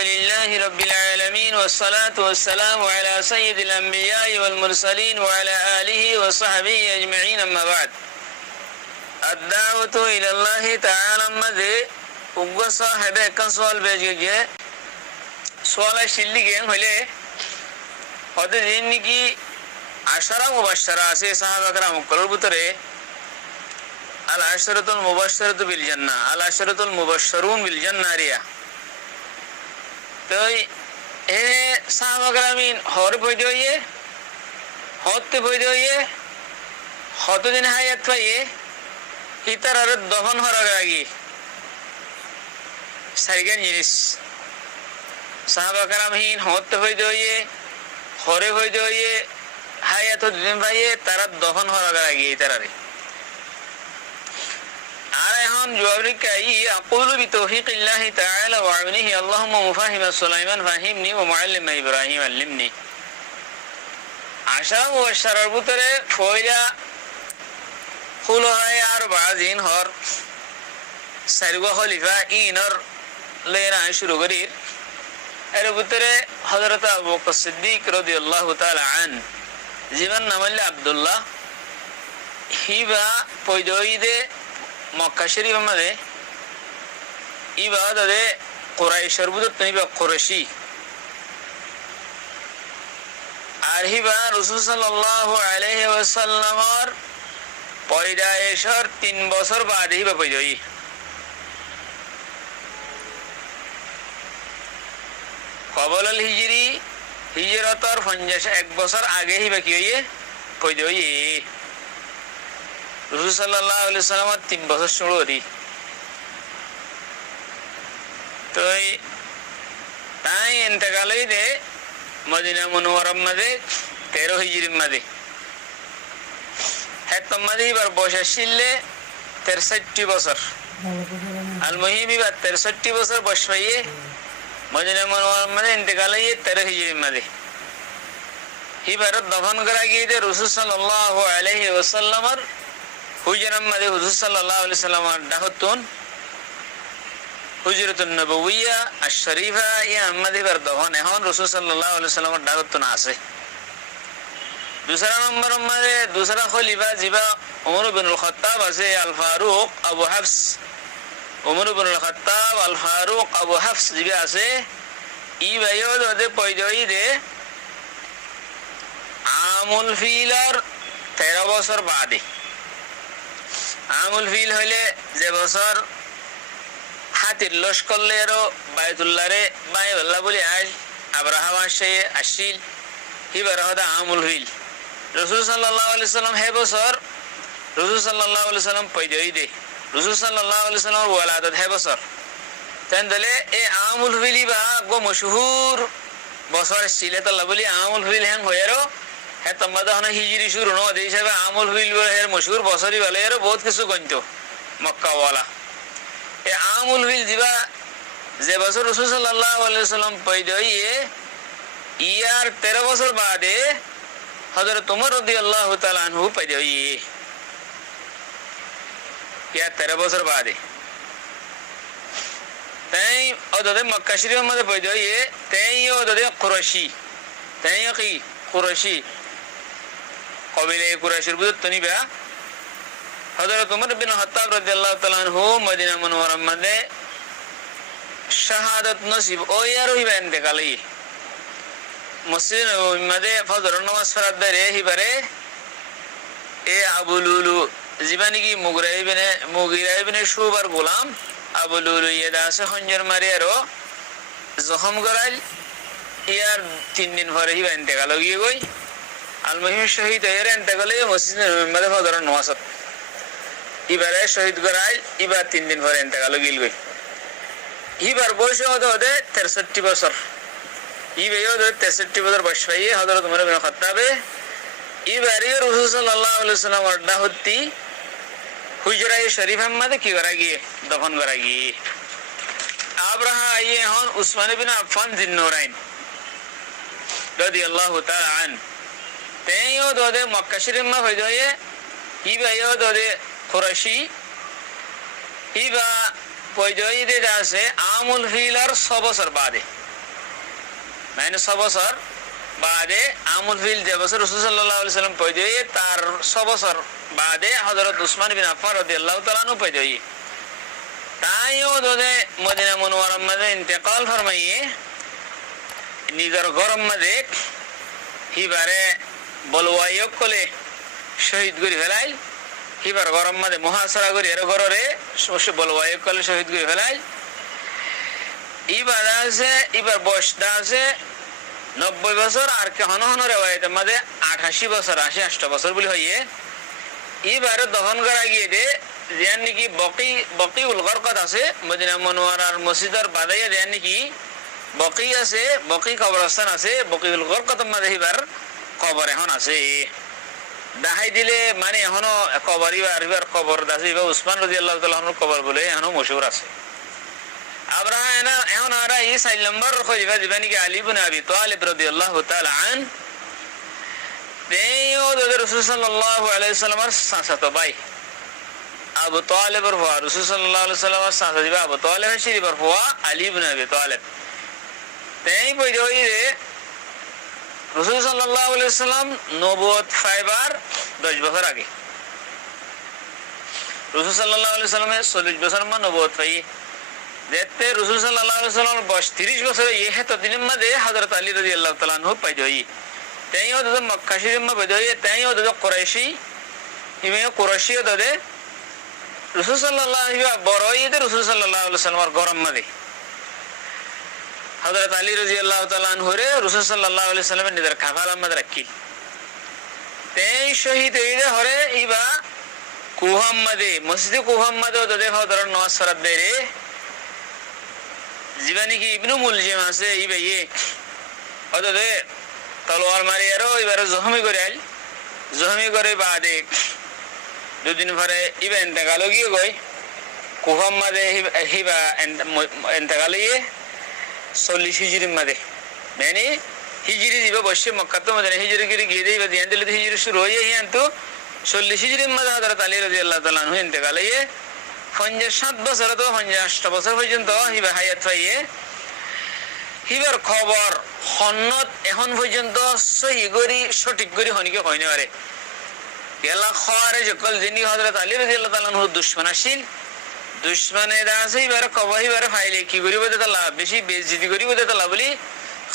لله رب العالمين والصلاة والسلام على سيد الأنبياء والمرسلين وعلى آله وصحبه أجمعين أما بعد الدعوة إلى الله تعالى مذي উগ্র সাহেবে একটা সওয়াল বেজে গিয়ে সওয়ালে শিল্লি গেম হলে হতে দিন কি আশারা মুবাশশারা আছে সাহাবা کرام কলর ভিতরে আল আশরাতুল মুবাশশারাতু বিল জান্নাহ আল আশরাতুল মুবাশশারুন বিল জান্নাহ রিয়া তো এ সাহাবা کرامিন হর বইদয়ে হতে বইদয়ে হতদিন হায়াত পাইয়ে ইতারার দহন হরার আগে সাইগান জিনিস সাহাবা کرامহীন হতে বইদয়ে হরে বইদয়ে হায়াত দিন পাইয়ে তারা দহন হরার আগে ইতারারে أقول بتوفيق الله تعالى وعونه اللهم مفاهم سليمان فهمني ومعلم إبراهيم علمني عشان وشرر بطره فويلا خلوها أربعة زين هر سرقوا خليفة إينر لينا شروع قرير أربطره حضرت أبو بكر الصديق رضي الله تعالى عنه زمن نمل عبد الله هيبا পয়দইদে মক্কা শরীফ মধ্যে ইবাদতে কুরাইশের বুদত নিবা কুরাইশি আর হিবা রাসূল সাল্লাল্লাহু আলাইহি ওয়াসাল্লামের পয়দায়েশর 3 বছর বাদে হিবা পয়দই কবল আল হিজরি হিজরতর 51 বছর আগে হিবা কি হইয়ে পয়দই রাসূল সাল্লাল্লাহু আলাইহি ওয়াসাল্লাম 3 বছর শুরুরি তো তাই ইন্তেকাল হইতে মদিনা মুনওয়ারা মধ্যে 13 হিজরি মধ্যে হেত মধ্যে বার বয়স ছিল 63 বছর আল মুহিমি বা 63 বছর বয়স হইয়ে মদিনা মুনওয়ারা মধ্যে ইন্তেকাল হইয়ে 13 হিজরি মধ্যে এবার দফন করা গিয়ে রাসূল সাল্লাল্লাহু আলাইহি ওয়াসাল্লামের হুজরাম মধ্যে হুজুর সাল্লাল্লাহু আলাইহি ওয়াসাল্লামের দাওয়াতুন হুজরাতুন নবওয়িয়া আশ-শরীফা ইয়া মধ্যে বর্তমান এখন রাসূল সাল্লাল্লাহু আলাইহি ওয়াসাল্লামের দাওয়াতুন আছে दूसरा नंबर মধ্যে दूसरा খলিফা জিবা ওমর ইবনে আল-খাত্তাব আছে আল ফারুক আবু হাফস ওমর ইবনে আল-খাত্তাব আল ফারুক আবু হাফস জিবা আছে ই বায়দ ওদে পয়দই দে আমুল ফিলার 13 বছর বাদে আমুল ফিল হইলে যে বছর হাতির লস্কর লেরো বাইতুল্লাহরে বাইতুল্লাহ বলি আজ আব্রাহাম আসে আসিল হিবার হদা আমুল ফিল রাসূল সাল্লাল্লাহু আলাইহি সাল্লাম হে বছর রাসূল সাল্লাল্লাহু আলাইহি সাল্লাম পয়দই দে রাসূল সাল্লাল্লাহু আলাইহি সাল্লাম ওয়ালাদত হে বছর তেনদলে এই আমুল ফিলি বা গো মশহুর বছর সিলেতাল্লাহ বলি আমুল ফিল হ্যাং হয়েরো হে তোমাদের হন হিজরি শুরু ন দেই হিসাবে আমুল ফিল এর মশহুর বছরই বলে এর বহুত কিছু গন্ত মক্কা ওয়ালা এই আমুল ফিল দিবা যে বছর রাসূল সাল্লাল্লাহু আলাইহি সাল্লাম পয়দই ইয়ার 13 বছর বাদে হযরত ওমর রাদিয়াল্লাহু তাআলা আনহু পয়দই ইয়া 13 বছর বাদে তাই ওদে মক্কা শরীফের মধ্যে পয়দই তাই ওদে কুরাইশি তাই কি কুরাইশি কবিলে কুরাইশের বুদত তনিবা হযরত ওমর বিন খাত্তাব রাদিয়াল্লাহু তাআলা আনহু মদিনা মুনওয়ারার মধ্যে শাহাদাত নসিব ও ইয়ার হইবা ইন্তেকালি মসজিদ নববীর মধ্যে ফজর নামাজ পড়ার দ্বারে হিবারে এ আবু লুলু জীবানি কি মুগিরা ইবনে শুবার গোলাম আবু লুলু ইয়াদা আছে খঞ্জর মারি আরো জখম করাইল ইয়ার 3 দিন পরে হিবা ইন্তেকাল গিয়ে গই আল মুহিম শহীদ এর ইন্তেকালে মসজিদ নববীর মধ্যে ফজর নামাজ ইবারে শহীদ করাইল ইবার 3 দিন পরে ইন্তেকাল গিল গই ইবার বয়স হতে 63 বছর ইবেও 63 বছর বয়স পাইয়ে হযরত ওমর ইবনে খাত্তাবে ইবারে রাসূল সাল্লাল্লাহু আলাইহি ওয়াসাল্লামের দাওয়াতি হুজরায়ে শরীফের মধ্যে কি করা গিয়ে দফন করা গিয়ে আব্রাহা আইয়ে হন উসমান ইবনে আফফান জিন্নুরাইন রাদিয়াল্লাহু তাআলা আন তেও দোদে মক্কা শরীফ মা হইদয়ে ইবেও দোদে কুরাইশি ইবা পয়দই দে আছে আমুল ফিলার 6 বছর বাদে মানে 6 বছর বাদে আমুল ফিল যে বছর রাসূল সাল্লাল্লাহু আলাইহি সাল্লাম পয়দা হয়ে তার 6 বছর বাদে হযরত উসমান বিন আফফান রাদিয়াল্লাহু তাআলা আনহু পয়দা হয়ে তাইও দে মদিনা মুনওয়ারার মধ্যে ইন্তেকাল ফরমাইয়ে নিজের গরম মধ্যে হিবারে বলওয়াইক কলে শহীদ করে ফেলাই হিবার গরম মধ্যে মুহাসারা করে এর ঘরে বলওয়াইক কলে শহীদ করে ফেলাই ইবার আছে ইবার বয়সটা আছে 90 বছর আর কে হন হন রেওয়ায়েতের মধ্যে 88 বছর 88 বছর বলে হইয়ে এবারে দহন করা গিয়ে দে যেন নাকি বকিউল গরকত আছে মদিনা মুনওয়ারার মসজিদের বাদাইয়া যেন নাকি বকি আছে বকি কবরস্থান আছে বকিউল গরকতের মধ্যে এবার কবর এখন আছে দেখাই দিলে মানে এখনো কবর এবার কবর আছে এবার উসমান রাদিয়াল্লাহু তাআলা আনহুর কবর বলে এখনো মশহুর আছে আমরা এখন আমরা এই 4 নম্বর খলিফা যিনি কি আলী ইবনে আবি তালিব রাদিয়াল্লাহু তাআলা আন তেও রাসূল সাল্লাল্লাহু আলাইহি সাল্লামের চাচাতো ভাই আবু তালিবের ফুয়া রাসূল সাল্লাল্লাহু আলাইহি সাল্লামের চাচা দিবা আবু তালিব শরীফের ফুয়া আলী ইবনে আবি তালিব তেই পয়দা হইরে রাসূল সাল্লাল্লাহু আলাইহি সাল্লাম নবুয়ত পাইবার 10 বছর আগে রাসূল সাল্লাল্লাহু আলাইহি সাল্লামের 40 বছর মান নবুয়ত পাই দেখতে রাসূল সাল্লাল্লাহু আলাইহি সাল্লামের বয়স 30 বছর ইহে তো দিনের মধ্যে হযরত আলী রাদিয়াল্লাহু তাআলা আনহু পয়দা হই তাইও তো মক্কা শরীফ মে পয়দা হই তাইও তো কুরাইশি ইমে কুরাইশি তো দে রাসূল সাল্লাল্লাহু আলাইহি বড় ঈদ রাসূল সাল্লাল্লাহু আলাইহি সাল্লামের গরম মধ্যে হযরত আলী রাদিয়াল্লাহু তাআলা আনহু রে রাসূল সাল্লাল্লাহু আলাইহি সাল্লামের নিদের কাফালা মধ্যে রাখি তাই শহীদ হইলে হরে ইবা কুহাম মধ্যে মসজিদ কুহাম মধ্যে তো দেখো ধর নামাজ পড়া দেরে জীবনী কি ইবনু মুলজিম আছে ইবাইয়ে অতদে তলোয়ার মারি আরো এবারে জখমি করে আইল জখমি করে বাদে দুদিন পরে ইবা ইন্তেকাল গিয়ে গই কুহাম মধ্যে হিবা ইন্তেকাল গিয়ে 40 হিজরির মধ্যে মানে হিজরি দিবা বসে মক্কা তো মদিনা হিজরি করে গিয়ে দিবা দিন দিলে হিজরি শুরু হয়ে গিয়ে তো 40 হিজরির মধ্যে হযরত আলী রাদিয়াল্লাহু তাআলা আনহু ইন্তেকাল গিয়ে 57 বছর তো 58 বছর পর্যন্ত হিবা হায়াত পাইয়ে হিবার খবর সন্নত এখন পর্যন্ত সহি করি সঠিক করি হনিকে হয়নি পারে গেলা খারে সকল যিনি হযরত আলী রাদিয়াল্লাহু তাআলা আনহু দুশমন আসিল দুশমনে দাসে হিবার খবর হিবার ফাইলে কি করিব তে তালা বেশি বেইজ্জতি করিব তে তালা বলি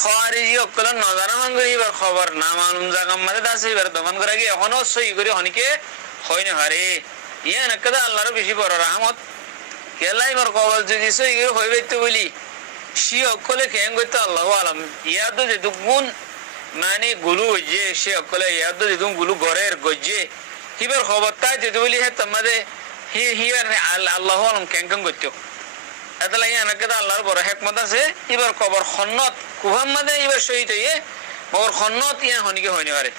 খারিজি অকল নজারা মান করি হিবার খবর না মালুম জায়গা মধ্যে দাসে হিবার দমন করা গিয়ে এখনো সহি করি হনিকে হয়নি পারে ইয়া নকদা আল্লাহর বেশি বড় রহমত কেলাই বর কবল যদি সই হইবে তো বলি সি অকলে কেন করতে আল্লাহু আলাম ইয়াদ যে দুগুণ মানে গুলু যে সে অকলে ইয়াদ যে দুগুণ গুলু গরের গজে হিবার খবরটা যদি বলি হে তোমাদের হিয়ার আল্লাহু আলাম কেন কেন করতে এতলা ইয়া নকদা আল্লাহর বড় হিকমত আছে এবার কবর খন্নত কুহাম মধ্যে এবার শহীদ হয়ে মগর খন্নত ইয়া হনিকে হয়নি পারে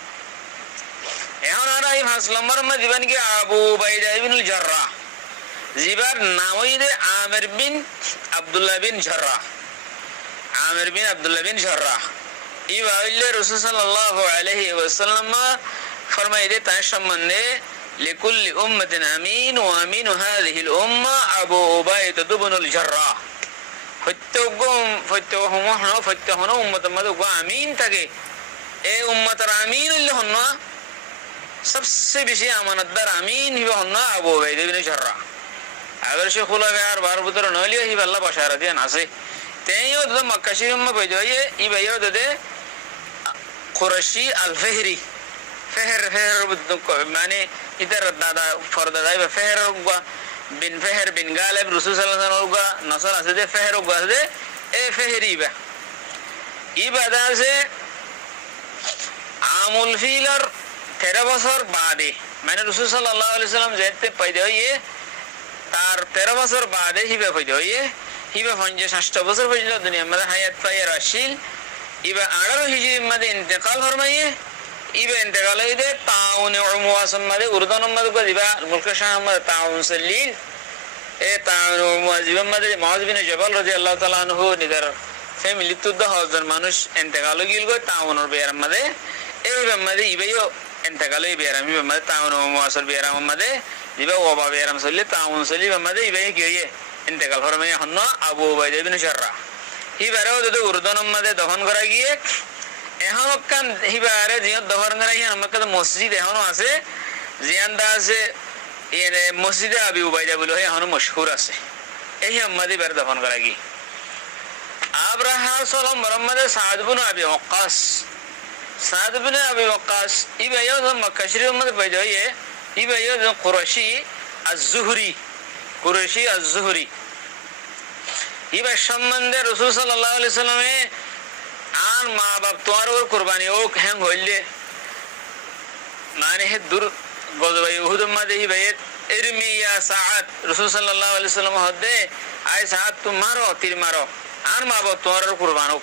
এখন আর এই 5 নম্বর মধ্যে দিবেন কি আবু উবাইদা ইবনুল জাররাহ জিবার নাম হইছে আমির বিন আব্দুল্লাহ বিন জাররাহ আমির বিন আব্দুল্লাহ বিন জাররাহ এই হইলে রাসূল সাল্লাল্লাহু আলাইহি ওয়াসাল্লাম ফরমাইলে তার সম্বন্ধে লিকুল্লি উম্মাতিন আমিন ওয়া আমিনু হাযিহিল উম্মাহ আবু উবাইদা ইবনুল জাররাহ প্রত্যেক উম্মতের মধ্যে আমিন থাকে এই উম্মতের আমিন হইলে হন सबसे বেশি আমানতদার আমিন হিবা হন আবু উবাইদা ইবনে জাররাহ আবার সে খুলাফে আর বার বুতর নলিও হিবা আল্লাহ বাশারা দিন আছে তাইও তো মক্কা শরীফ মে বইদে ই ভাইও দে কুরাইশি আল ফহরি ফহর মানে ইদার দাদা ফরদাদা বা ফহর বিন ফহর বিন গালিব রাসূল সাল্লাল্লাহু আলাইহি ওয়াসাল্লাম নসর আছে দে ফহর আছে এ ফহরি বা ইবাদা আছে আমুল ফিলর 13 বছর বাদে মানে রাসূল সাল্লাল্লাহু আলাইহি ওয়াসাল্লাম যেতে পয়দা হইয়ে তার 13 বছর বাদে হিবা পয়দা হইয়ে হিবা 58 বছর পর্যন্ত দুনিয়ার মধ্যে হায়াত পাইয়ে রাসিল ইবা 18 হিজরির মধ্যে ইন্তেকাল ফরমাইয়ে ইবা ইন্তেকাল হইতে তাউন উমওয়াসম মধ্যে উর্দুন মধ্যে দিবা মুলক শাহ মধ্যে তাউন সলিল এ তাউন উমওয়াজিম মধ্যে মুআজ বিন জবাল রাদিয়াল্লাহু তাআলা আনহু নিদার ফ্যামিলি তো 10,000 মানুষ ইন্তেকাল গিল গো তাউনের বেয়ার মধ্যে এই মধ্যে ইবাইও ইন্তেকাল হই বেয়ার আমি মধ্যে তাউন উমওয়াসল বেয়ার মধ্যে দিবা ওবা বেয়ার সলিল তাউন সলিল মধ্যে ইবাই কি হইয়ে ইন্তেকাল ফরমাইয়ে হন আবু উবাইদা ইবনে জাররাহ হিবারেও যদি উর্দনম মাঝে দহন করা গিয়ে এখন কান হিবারে জিয়ত দহন করা গিয়ে আমার কাছে মসজিদ এখনো আছে জিয়ান্দা আছে মসজিদে আবি উবাইদা বলে এখনো মশহুর আছে এই আমাদের এবার দহন করা গিয়ে আব্রাহা সালাম মোহাম্মদ সাদ বিন আবি ওয়াক্কাস সাদ বিন আবি ওয়াক্কাস ইবাইও মক্কা শরীফ মধ্যে পয়দা হয়ে ইবাইও কুরাশি আজ-জুহরি ইবার সম্বন্ধে রাসূল সাল্লাল্লাহু আলাইহি সাল্লামে আর মা বাপ তোমার ওর কুরবানি ও হ্যাং হইলে মানে হে দূর গজবাই উহুদ মধ্যে ইবাইত ইরমিয়া সাআদ রাসূল সাল্লাল্লাহু আলাইহি সাল্লাম হদে আই সাআদ তুমি মারো তীর মারো আর মা বাপ তোমার কুরবান হোক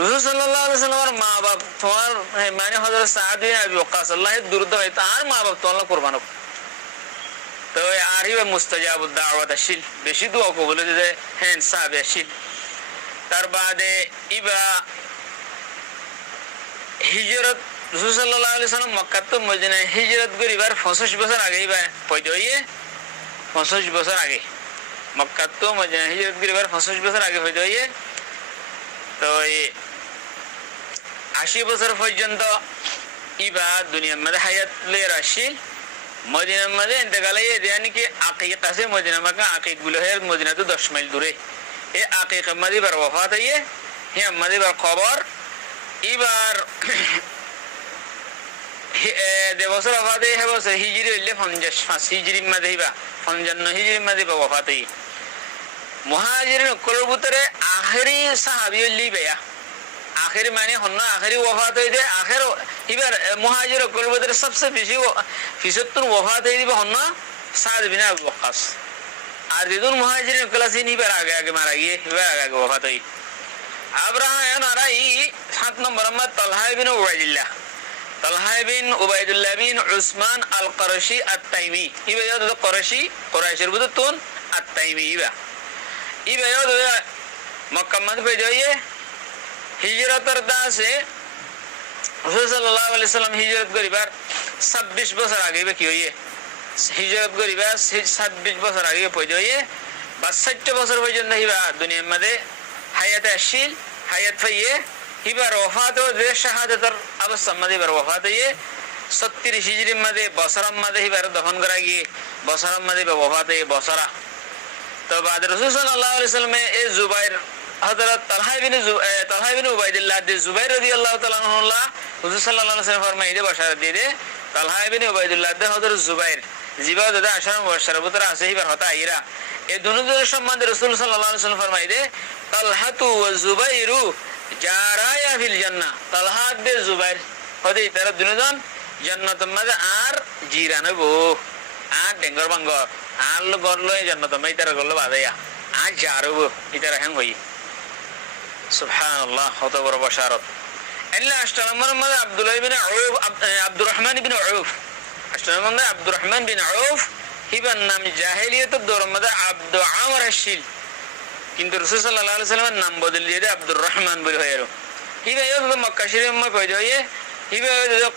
রাসূল সাল্লাল্লাহু আলাইহি সাল্লামের মা বাপ তোমার মানে হযরত সাদ বিন আবি ওয়াক্কাস আল্লাহর দুরুদ হয় তার মা বাপ তোমার কুরবান হোক তো আর হিবা মুস্তাজাবুদ দাওয়াত আসিল বেশি দোয়া কবুল হয়ে হ্যাঁ সাহাবে আসিল তার বাদে ইবা হিজরত রাসূল সাল্লাল্লাহু আলাইহি সাল্লাম মক্কা তো মদিনায় হিজরত করিবার 25 বছর আগে ইবা পয়দা হইয়ে 25 বছর আগে মক্কা তো মদিনায় হিজরত করিবার 25 বছর আগে পয়দা হইয়ে তো 80 বছর পর্যন্ত ইবা দুনিয়ার মধ্যে হায়াত লয়ে আসিল মদিনার মধ্যে ইন্তেকালে यानी कि আকিক আছে মদিনা মক্কা আকিক গুলো है মদিনা তো 10 মাইল দূরে এই আকিক মধ্যে বার ওফাত হইয়ে হে মধ্যে বার খবর এবার de বছর ওফাত হে বছর হিজরি হইলে 55 হিজরি মধ্যে হিবা 55 হিজরি মধ্যে ওফাত হই মুহাজিরিন কুলর ভিতরে আখেরি সাহাবী হইলি বেয়া আখেরি মানে হন আখেরি ওফাত হইতে আখের এবার মুহাজির কুলর ভিতরে সবচেয়ে বেশি 75 ওফাত হই দিবে হন সাদ বিন আবু ওয়াক্কাস আর যেদুন মুহাজিরিন ক্লাসিন এবার আগে মারা গিয়ে এবার আগে ওফাত হই আব্রাহা এনারাই 7 নম্বর মত তালহা বিন উবাইদুল্লাহ বিন উসমান আল করশি আত-তাইমি ইবা ইয়াদ করশি কুরাইশের বুতুন আত-তাইমি ইবা ইয়াদ মক্কা মধ্যে পয়দা হইয়ে হিজরতের দাসে রাসূল সাল্লাল্লাহু আলাইহি সাল্লাম হিজরত করিবার 26 বছর আগে কি হইয়ে হিজরত করিবার 26 বছর আগে পয়দা হইয়ে 62 বছর পর্যন্ত হিবা দুনিয়ার মধ্যে হায়াত আসিল হায়াত হইয়ে হিবার ওফাত ও শাহাদাতের অবস্থা মধ্যে বার ওফাত হইয়ে 36 হিজরি মধ্যে বসরার মধ্যে হিবার দফন করা গিয়ে বসরার মধ্যে ওফাত হইয়ে বসরা তো বাদ রাসূল সাল্লাল্লাহু আলাইহি সাল্লাম এ জুবাইর হযরত তালহা বিন উবাইদুল্লাহ দে জুবাইর রাদিয়াল্লাহু তাআলা আনহুল্লাহ হুজুর সাল্লাল্লাহু আলাইহি ওয়াসাল্লাম ফরমাইলে বশারত দিয়ে দে তালহা বিন উবাইদুল্লাহ দে হযরত জুবাইর জিবা দাদা আশার বশারত ভিতরে আছে হিবার হতা আইরা এই দুজনের সম্বন্ধে রাসূল সাল্লাল্লাহু আলাইহি ওয়াসাল্লাম ফরমাইলে তালহাতু ওয়া জুবাইরু জারায়া ফিল জান্নাহ তালহা দে জুবাইর হদে তারা দুজন জান্নাতের মধ্যে আর জিরানে বো আর ডেঙ্গর বাঙ্গর আর গরলো জান্নাত মধ্যে তারা গরলো বাদায়া আর জারবো ইতারা হ্যাং হই সুবহানাল্লাহ কত বড় বশারত আল্লাহ আশতারামার মধ্যে আব্দুর রহমান ইবনে আউফ আশতারামার মধ্যে আব্দুর রহমান বিন আউফ হিবার নাম জাহেলিয়াতের দৌর মধ্যে আব্দু আমর আসিল কিন্তু রাসূল সাল্লাল্লাহু আলাইহি সাল্লামের নাম বদল দিয়ে আব্দুর রহমান বলে হইলো হিবা ইয়া মক্কা শরীফ মধ্যে পয়দা হইয়ে হিবা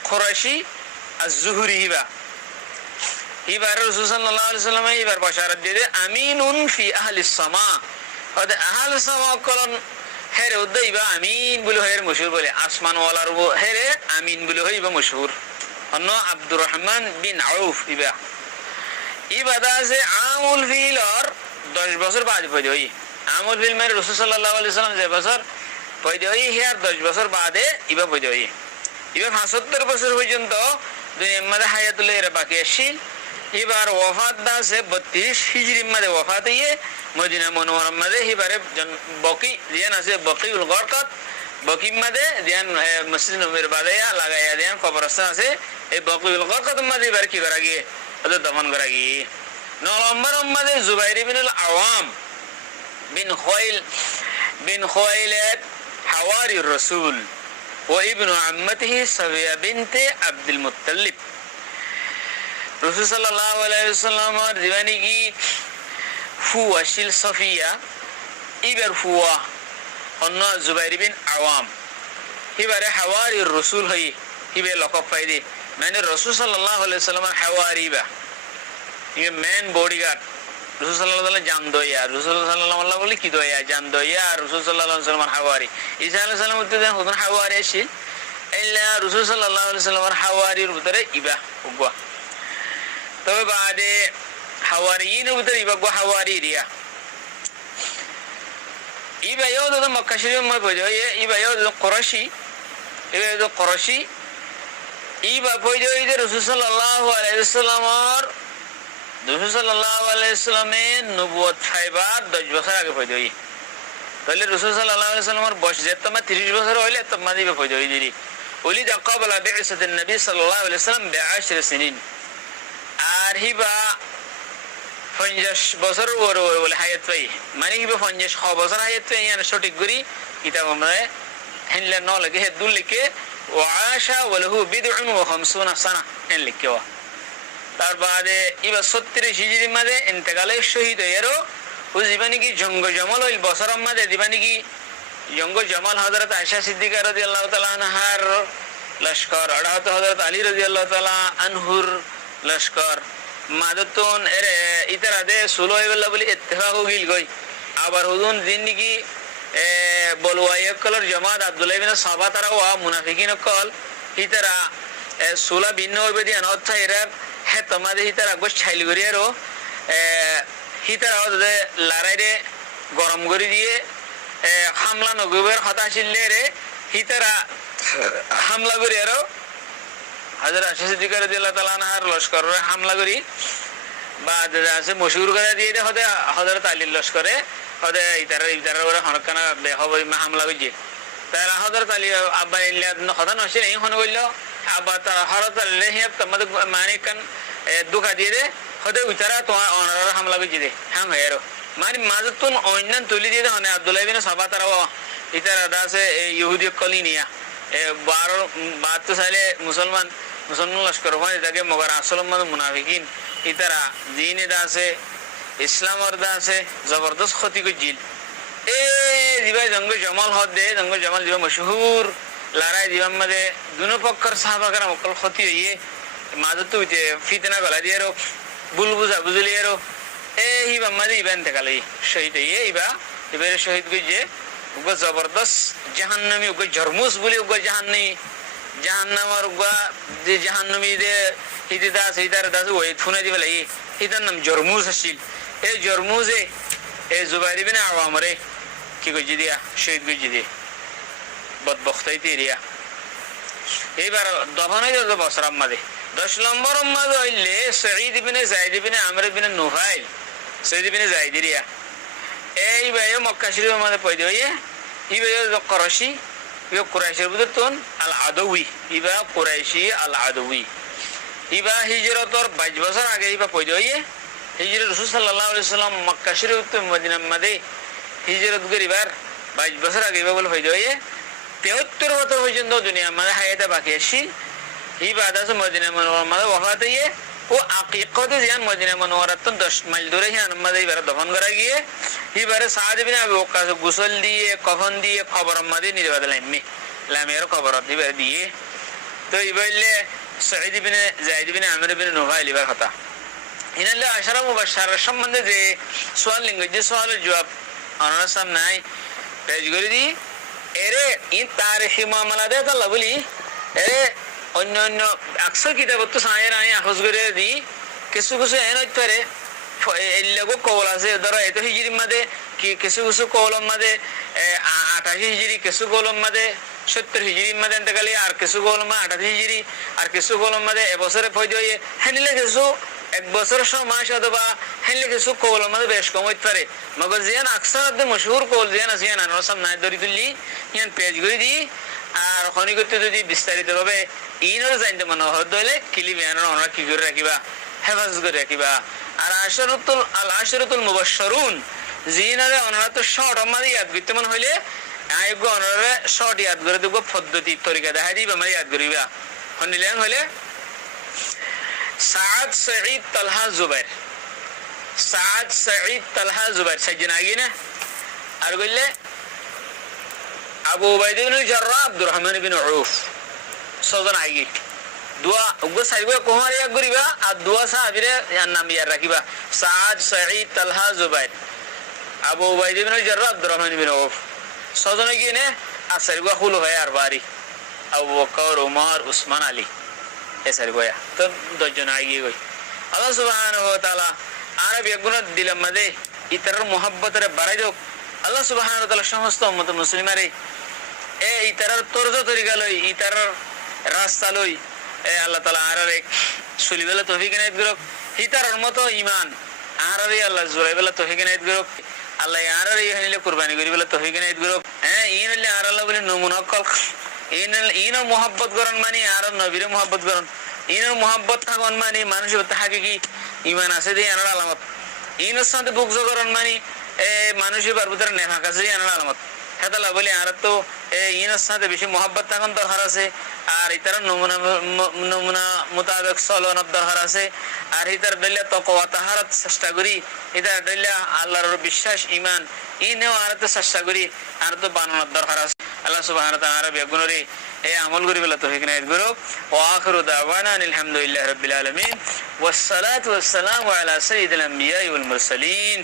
কুরাইশি আজ-জুহরি হিবার রাসূল সাল্লাল্লাহু আলাইহি সাল্লাম হিবার বশারত দিয়ে আমিনুন ফি আহলিস সামা ওদে আহলিস সামা কলন হেরে উদ্দাইবা আমিন বলে হয়ের মশহুর বলে আসমান ওয়ালার হেরে আমিন বলে হইবা মশহুর অন্য আব্দুর রহমান বিন আউফ ইবাদা আছে আমুল ফিল আর 10 বছর বাদ পয়দা হই আমুল ফিল মানে রাসূল সাল্লাল্লাহু আলাইহি সাল্লাম যে বছর পয়দা হই হিয়ার 10 বছর বাদে ইবা পয়দা হই ইবা 75 বছর পর্যন্ত দুনিয়ার মধ্যে হায়াতুল এর বাকি আসিল এবার ওফাত দাসে 32 হিজরি মধ্যে ওফাত হইয়ে মদিনা মুনাওয়ারার মধ্যে হিবারে বকি দিয়ান আছে বকিউল গরকাত বকি মধ্যে দিয়ান মসজিদ নববীর বাদায়া লাগায়া দিয়ান কবরস্থান আছে এই বকিউল গরকাত মধ্যে এবার কি করা গিয়ে ওদের দফন করা গিয়ে 9 নম্বর মধ্যে জুবাইর ইবনে আল আওয়াম বিন খুয়াইলিদ হাওয়ারি রাসূল ও ইবনু আম্মাতিহি সাফিয়া বিনতে আব্দুল মুত্তালিব রাসূল সাল্লাল্লাহু আলাইহি ওয়াসাল্লামের জীবনী কি ফুয়া শিল সাফিয়া ইবার ফুয়া অন্য জুবাইর বিন আওয়াম হিবারে হাওয়ারি রাসূল হই হিবে লকব পাইদে মানে রাসূল সাল্লাল্লাহু আলাইহি ওয়াসাল্লামের হাওয়ারি বা ইয়ে মেন বডিগার্ড রসুল সাল্লাল্লাহু আলাইহি জান দইয়া, রসুল সাল্লাল্লাহু আলাইহি বলি কি দইয়া জান দইয়া, আর রসুল সাল্লাল্লাহু আলাইহি সাল্লামের হাওয়ারি ঈসা আলাইহিস সালাম উত্তর দেন হুদুন হাওয়ারি আসি ইল্লা রসুল সাল্লাল্লাহু আলাইহি সাল্লামের হাওয়ারির ভিতরে ইবা উগবা। তবে বাদে হাওয়ারিনের ভিতরে ইবা গো হাওয়ারি রিয়া ইবা ইয়দ মক্কা শরীফ ময় পড়ে ইবা ইয়দ কুরাশি, ইবা ইয়দ কুরাশি ইবা পড়ে যে রসুল সাল্লাল্লাহু আলাইহি সাল্লামের রসুল সাল্লাল্লাহু আলাইহি সাল্লামের নবুয়ত ফাইবার 10 বছর আগে পড়ে তাহলে রসুল সাল্লাল্লাহু আলাইহি সাল্লামের বয়স যেত 30 বছর হইলে তম্মা দিবে পড়ে দিরি ولد قبل بعثة النبي صلى الله عليه وسلم ب10 سنين আর হিবা 50 বছর ওর বলে হায়াত পাই, মানে হিবা 50 বছর হায়াত পাই আর সঠিক করি কিতাব আমরা হেনলে ন লাগে হে দুল লিখে ওয়াশা ওয়ালাহু বিদউন ওয়া 50 সানা হেন লিখে ওয়া। তার বাদে ইবা 36 হিজরি মাঝে ইন্তেকালে শহীদ হয়েরো ও জীবনী কি জঙ্গ জমল হইল বছর মাঝে জীবনী কি জঙ্গ জমাল হযরত আয়েশা সিদ্দিকা রাদিয়াল্লাহু তাআলা আনহার লস্কর অড়াহত হযরত আলী রাদিয়াল্লাহু তাআলা আনহুর লস্কর মাদতুন এর ইতারা দে সুলো হইবলা বলি ইত্তেফাক হইল গই। আবার হুজুন জিন্দিগি বলওয়াই কলর জামাত আব্দুল্লাহ ইবনে সাবা তারা ওয়া মুনাফিকিন কল ইতারা সুলা ভিন্ন হইবে দি অর্থ এর হে তোমাদে ইতারা গোছ ছাইল গরিয়ারো হিতারা ওদে লড়াইরে গরম করে দিয়ে হামলা নগবের কথা ছিললে রে হিতারা হামলা করি আরো হযরত আয়েশা সিদ্দিকা রাদিয়াল্লাহু তাআলা আনহার লস্কর হামলা করি বা আছে মশহুর করে দিয়ে হদে হযরত আলীর লস্করে হদে ইতারা ওরা হনকানা বেহবই হামলা কইছে তার হযরত আলী আব্বা ইল্লাদ খদা নছে এই হন কইল আব্বা তার হযরত আলী হে তোমাদের মানে কান দুকা দিয়ে দে হদে ইতারা তো অনর হামলা কইছে দে হ্যাঁ হয়রো মানে মাজতুন অন্যান তুলি দিয়ে হনে আব্দুল্লাহ ইবনে সাবা তারা ইতারা দাসে ইহুদি কলিনিয়া 12 সালে মুসলমান লস্কর হয় তাকে মগর আসল মুনাফিকিন ইতারা দিনে দাসে ইসলামর দাসে জবরদস্ত ক্ষতি করছিল এ দিবা জঙ্গ জমাল হদ দে জঙ্গ জমাল দিবা মশহুর লড়াই দিবাম মাঝে দুনো পক্ষর সাহাবাগরা মকল ক্ষতি হইয়ে মাজত হইতে ফিতনা গলা দিয়ে বুলবুজা বুঝলি এরো এ হিবা মাঝে ইবা ইন্তেকালে শহীদ হইয়ে এবারে শহীদ গইছে উগা জবরদস্ত জাহান্নামী উগা জরমুস বলি উগা জাহান্নামার উগা যে জাহান্নামী দে হিতে দাস হিতার দাস ওই থুনে দিবে লাগি হিতার নাম জরমুজ আসিল। এই জরমুজে এই জুবাইর ইবনে আওয়ামরে কি কইছি দিয়া শহীদ কইছি দিয়ে বদবখতাইতে এরিয়া এইবার দফন হয়ে যাবে বছর মাঝে 10 নম্বর মাঝে হইলে সঈদ ইবনে যায়েদ ইবনে আমর ইবনে নুফাইল সঈদ ইবনে যায়েদ এরিয়া এই ভাই মক্কা শরীফের মধ্যে পয়দা হইয়ে ইবা কুরাইশি ইবা কুরাইশের ভিতর তুন আল আদওয়ি ইবা কুরাইশি আল আদওয়ি ইবা হিজরতর 22 বছর আগে ইবা পয়দা হইয়ে হিজরত রাসূল সাল্লাল্লাহু আলাইহি সাল্লাম মক্কা শরীফ থেকে মদিনার মধ্যে হিজরত করিবার 22 বছর আগে ইবা বলে পয়দা হইয়ে 73 বছর পর্যন্ত দুনিয়ার মধ্যে হায়াতে বাকি আছি ইবা দাস মদিনা মুনাওয়ারার মধ্যে ওফাত হইয়ে ও আকিকতে জিয়ান মদিনা মুনাওয়ারার তো 10 মাইল দূরে হিয়ান মধ্যে ইবার দফন করা গিয়ে ইবারে সাদ ইবনে আবু ওয়াক্কাস গোসল দিয়ে কফন দিয়ে খবর মধ্যে নিয়ে বদলাইন লামের খবর দিবে দিয়ে তো ইবাইলে সঈদ ইবনে যায়েদ ইবনে আমর ইবনে নুফাইল ইবার কথা ইনাল্লাহ আশরা মুবাশশারা সম্বন্ধে যে সওয়াল লিঙ্গ যে সওয়ালের জবাব আনার সামনে নাই পেশ করে দি এরে ইন তারিখি মামলা দে আল্লাহ বলি এরে অন্য অন্য আকসার কিতাব তো সায়ের আই আখজ করে দি কিছু কিছু এন হইতারে এল্লাগো কওল আছে ধরো এত হিজরির মধ্যে কি কিছু কিছু কওলর মধ্যে 88 হিজরি কিছু কওলর মধ্যে 70 হিজরির মধ্যে ইন্তেকালি আর কিছু কওলর মধ্যে 88 হিজরি আর কিছু কওলর মধ্যে এবছরে ফয়দা হয়ে হেনিলে কিছু এক বছর মাস অথবা হেনিলে কিছু কওলর মধ্যে বেশ কম হইতে পারে মগর জিয়ান আকসার মশহুর কওল জিয়ান আছে না নরসাম নাই দরি তুললি ইয়ান পেজ করে দি আর খনি করতে যদি বিস্তারিত ভাবে ইনর জানতে মনে হলে কিলি বিয়ানোর আমরা কি করে রাখিবা হেফাজত করে রাখিবা। আর আশরাতুল মুবাশশারুন জিনারে ওনারা তো শর্ট আমাদের ইয়াদ করতে মন হইলে আইগো ওনারে শর্ট ইয়াদ করে দেব পদ্ধতি তরিকা দেখাই দিবা আমরা ইয়াদ করিবা হনিলেন হইলে সাদ সঈদ তালহা জুবাইর সাইজিন আগে না আর কইলে আবু উবাইদা ইবনে জাররাহ আব্দুর রহমান ইবনে আউফ ছজন আগে দোয়া উগ্র সাইগো কোহার এক করিবা আর দোয়া সাহাবীরে ইয়ার নাম ইয়ার রাখিবা সাদ সাঈদ তালহা জুবাইর আবু উবাইদা ইবনে জাররাহ আব্দুররহমান ইবনে আউফ ছজনে কি নে আর সাইগো হুল হয় আর বাড়ি আবু বকর ওমর উসমান আলী এ সাইগো তো 10 জন আগে গই আল্লাহ সুবহানাহু ওয়া তাআলা আরব এগুলো দিলাম মাঝে ইতার মোহাব্বতের বাড়াই হোক আল্লাহ সুবহানাহু ওয়া তাআলা সমস্ত উম্মত মুসলিমারে এ ইতার তরজ তরিকা লই ইতার রাস্তা লই এ আল্লাহ তাআলা আরারে সুলিবেলা তৌফিক ইনায়াত করুক ইতার মতো ঈমান আরারে আল্লাহ জুরাইবেলা তৌফিক ইনায়াত করুক আল্লাহ আরারে হইলে কুরবানি করিবেলা তৌফিক ইনায়াত করুক হ্যাঁ ইন হইলে আর আল্লাহ বলে নমুনা কল ইন মোহাব্বত করন মানে আর নবীর মোহাব্বত করন ইন মোহাব্বত থাকুন মানে মানুষের হাকিকি ঈমান আছে দিয়ে আনার আলামত ইনের সাথে বুকজ করন মানে মানুষের ভিতরে নেফাক আছে দিয়ে আনার আলামত হেতালা বলে আর তো ইনের সাথে বেশি মোহাব্বত থাকুন দরকার আছে আর ইতার নমুনা নমুনা মোতাবেক চলনের দরকার আছে আর ইতার দলিয়া তাকওয়া তাহারাত চেষ্টা করি ইতার দলিয়া আল্লাহর বিশ্বাস ঈমান ইনেও আর তো চেষ্টা করি আর তো বানানোর দরকার আছে আল্লাহ সুবহানাহু ওয়া তাআলা বেগুনরে এই আমল করি বলা তৌফিক ইনায়াত করুক ওয়া আখিরু দাওয়ানা আলহামদুলিল্লাহি রাব্বিল আলামিন ওয়াস সালাতু ওয়াস সালামু আলা সাইয়্যিদিল আমবিয়া ওয়াল মুরসালিন